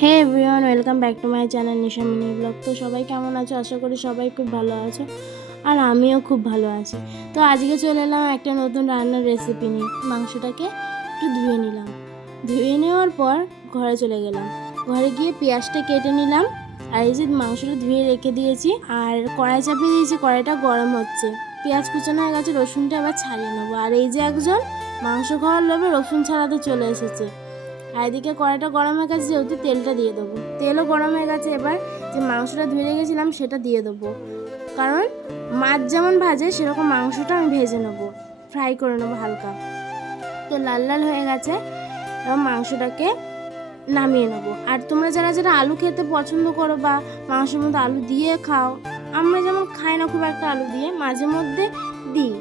Hey everyone, welcome back to my channel Nisha mini blog. তো সবাই কেমন আছো? আশা করি সবাই খুব ভালো আছো, আর আমিও খুব ভালো আছি। তো আজকে চলে এলাম একটা নতুন রান্নার রেসিপি নিয়ে। মাংসটাকে একটু ধুয়ে নিলাম, ধুয়ে নেওয়ার পর ঘরে চলে গেলাম। ঘরে গিয়ে পেঁয়াজটা কেটে নিলাম, আর এই যে মাংসটা ধুয়ে রেখে দিয়েছি, আর কড়াই চাপিয়ে দিয়েছি, কড়াইটা গরম হচ্ছে। পেঁয়াজ কুচানো হয়ে গেছে, রসুনটা এবার ছাড়িয়ে নেবো। আর এই যে একজন মাংস খাওয়ার লোভে রসুন ছাড়াতে চলে এসেছে। আর এদিকে কড়াইটা গরম হয়ে গেছে, যেহেতু তেলটা দিয়ে দেবো। তেলও গরম হয়ে গেছে, এবার যে মাংসটা ধুয়ে রেখেছিলাম সেটা দিয়ে দেবো। কারণ মাছ যেমন ভাজে সেরকম মাংসটা আমি ভেজে নেবো, ফ্রাই করে নেবো হালকা। তো লাল লাল হয়ে গেছে, এবার মাংসটাকে নামিয়ে নেবো। আর তোমরা যারা যারা আলু খেতে পছন্দ করো বা মাংসের মধ্যে আলু দিয়ে খাও, আমরা যেমন খাই না খুব একটা আলু দিয়ে, মাঝে মধ্যে দিই।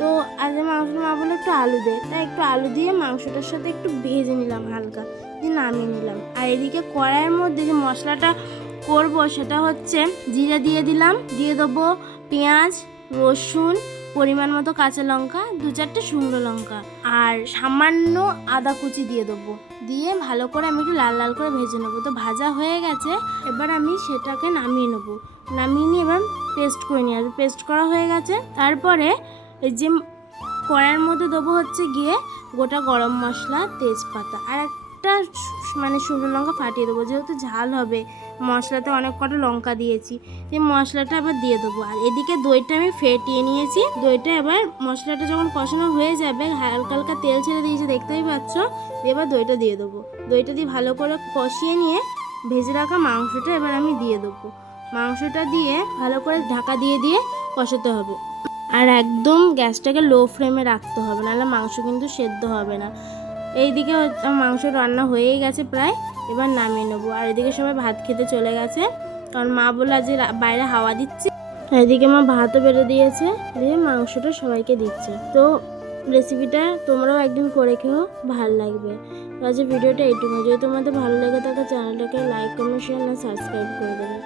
তো আজ মাংসটা মা বলে একটু আলু দে, তাই একটু আলু দিয়ে মাংসটার সাথে একটু ভেজে নিলাম হালকা, দিয়ে নামিয়ে নিলাম। আর এদিকে কড়াইয়ের মধ্যে যে মশলাটা করব সেটা হচ্ছে জিরা দিয়ে দিলাম, দিয়ে দেবো পেঁয়াজ, রসুন, পরিমাণ মতো কাঁচা লঙ্কা, 2-4টে শুকনো লঙ্কা, আর সামান্য আদা কুচি দিয়ে দেবো। দিয়ে ভালো করে আমি একটু লাল লাল করে ভেজে নেবো। তো ভাজা হয়ে গেছে, এবার আমি সেটাকে নামিয়ে নেবো। নামিয়ে নিয়ে এবার পেস্ট করে নিয়ে আসবো। পেস্ট করা হয়ে গেছে, তারপরে এই যে কড়াইয়ের মধ্যে দেবো হচ্ছে গিয়ে গোটা গরম মশলা, তেজপাতা, আর একটা মানে শুকনো লঙ্কা ফাটিয়ে দেবো, যেহেতু ঝাল হবে, মশলাতে অনেক কটা লঙ্কা দিয়েছি। এই মশলাটা এবার দিয়ে দেবো। আর এদিকে দইটা আমি ফেটিয়ে নিয়েছি। দইটা এবার মশলাটা যখন কষানো হয়ে যাবে, হালকা হালকা তেল ছেড়ে দিয়েছে, দেখতেই পাচ্ছ। এবার দইটা দিয়ে দেবো। দইটা দিয়ে ভালো করে কষিয়ে নিয়ে ভেজে রাখা মাংসটা এবার আমি দিয়ে দেবো। মাংসটা দিয়ে ভালো করে ঢাকা দিয়ে দিয়ে কষাতে হবে। আর একদম গ্যাসটাকে লো ফ্লেমে রাখতে হবে, নাহলে মাংস কিন্তু সেদ্ধ হবে না। এইদিকে মাংস রান্না হয়েই গেছে প্রায়, এবার নামিয়ে নেবো। আর এদিকে সবাই ভাত খেতে চলে গেছে, কারণ মা বললো আজ বাইরে হাওয়া দিচ্ছে। এদিকে মা ভাতও বেড়ে দিয়েছে, দিয়ে মাংসটা সবাইকে দিচ্ছে। তো রেসিপিটা তোমরাও একদিন করে খেও, ভালো লাগবে। তো আজ ভিডিওটা এইটুকু। যদি তোমাদের ভালো লেগে থাকে চ্যানেলটাকে লাইক, কমেন্ট, শেয়ার আর সাবস্ক্রাইব করে দেবে।